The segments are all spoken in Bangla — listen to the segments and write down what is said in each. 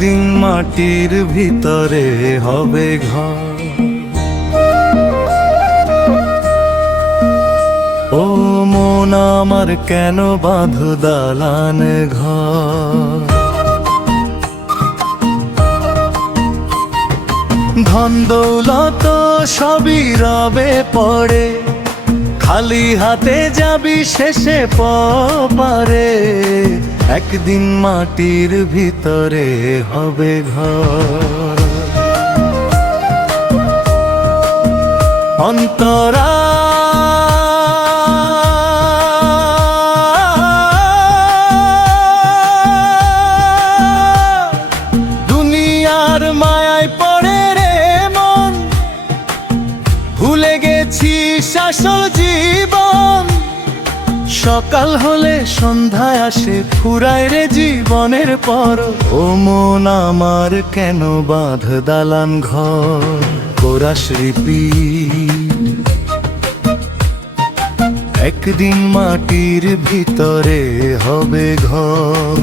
একদিন মাটির ভিতরে হবে ঘর। ও মন আমার কেন বাঁধো দালান ঘর। ধন দৌলত সবই রবে পড়ে, খালি হাতে যাবি শেষে পারে। একদিন মাটির ভিতরে হবে ঘর। অন্তরা দুনিয়ার মায়ায় পড়ে রে মন, ভুলে গেছিস আসল জীবন। সকাল হলে সন্ধ্যায় আসে ফুরায় রে জীবনের পর। ও মন আমার কেন বাঁধ দালান ঘর। কোরাস রিপিট, একদিন মাটির ভিতরে হবে ঘর।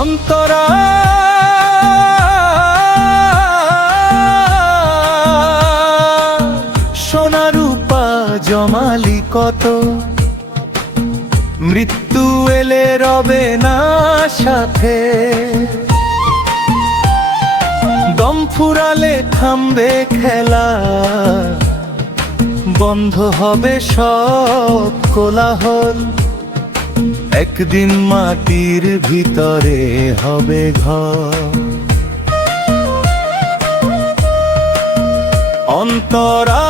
অন্তরা সোনা রূপা জমালি কত, মৃত্যু এলে রবে না সাথে। দম ফুরালে থামবে খেলা, বন্ধ হবে সব কোলাহল। একদিন মাটির ভিতরে হবে ঘর। অন্তরা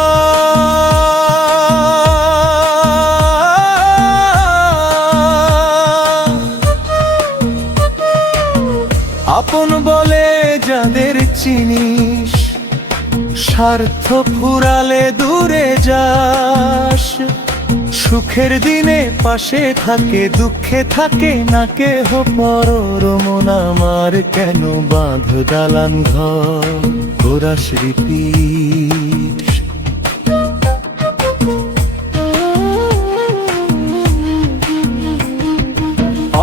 আপন বলে যাদের চিনিস, স্বার্থ ফুরালে দূরে যাস। সুখের দিনে পাশে থাকে, দুঃখে থাকে না কেহ পরর। মন আমার কেন বাঁধ দালান ঘর। কোরাস রিপিট,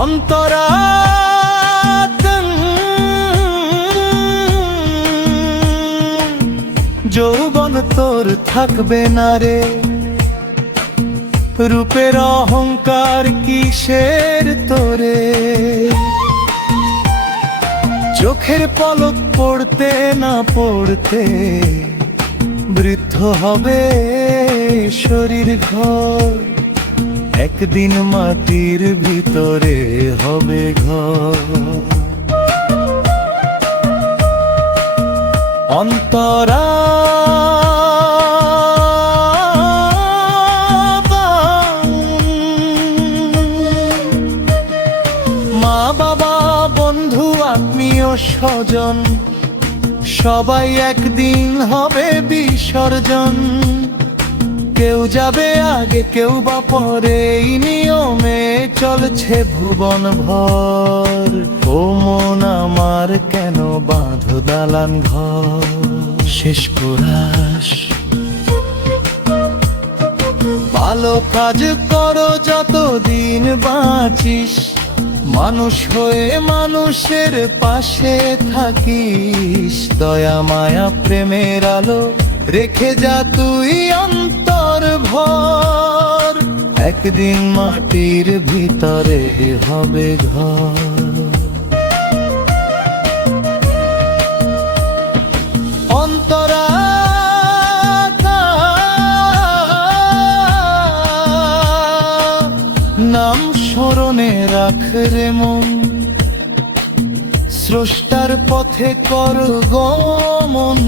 অন্তরা যৌবন তোর থাকবে না রে, রূপের অহংকার কিসের তোরে। চোখের পলক পড়তে না পড়তে বৃদ্ধ হবে শরীর ঘর। একদিন মাটির ভিতরে হবে ঘর। অন্তরা মা বাবা বন্ধু আত্মীয় স্বজন সবাই একদিন হবে বিসর্জন। কেউ যাবে আগে কেউ বা পরে, এই নিয়মে চলছে ভুবন ভর। ও মন আমার কেন বাঁধো দালান ঘর। শেষ কোরাস, ভালো কাজ করো যতদিন বাঁচিস, মানুষ হয়ে মানুষের পাশে থাকিস। দয়া মায়া প্রেমের আলো রেখে যা তুই অন্তর ভর। একদিন মাটির ভিতরে হবে ঘর। অন্তরা নাম স্মরণে রাখ রে মন, স্রষ্টার পথে কর গমন।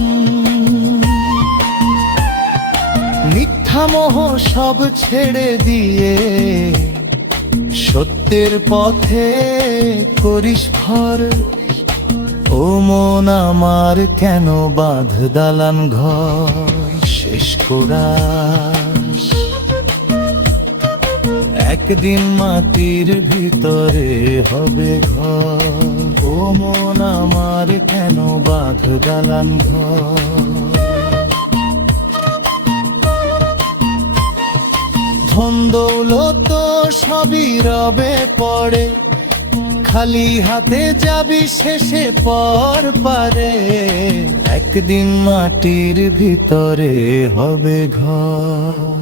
মিথ্যা মোহ সব ছেড়ে দিয়ে সত্যের পথে করিস ভর। ও মন আমার কেন বাঁধ দালান ঘর। শেষ কোরাস। একদিন মাটির ভিতরে হবে ঘর। ও মন আমার কেন বাঁধ দালান ঘর। ধন দৌলত সবই রবে পড়ে, খালি হাতে যাবি শেষে পর পারে। একদিন মাটির ভিতরে হবে ঘর।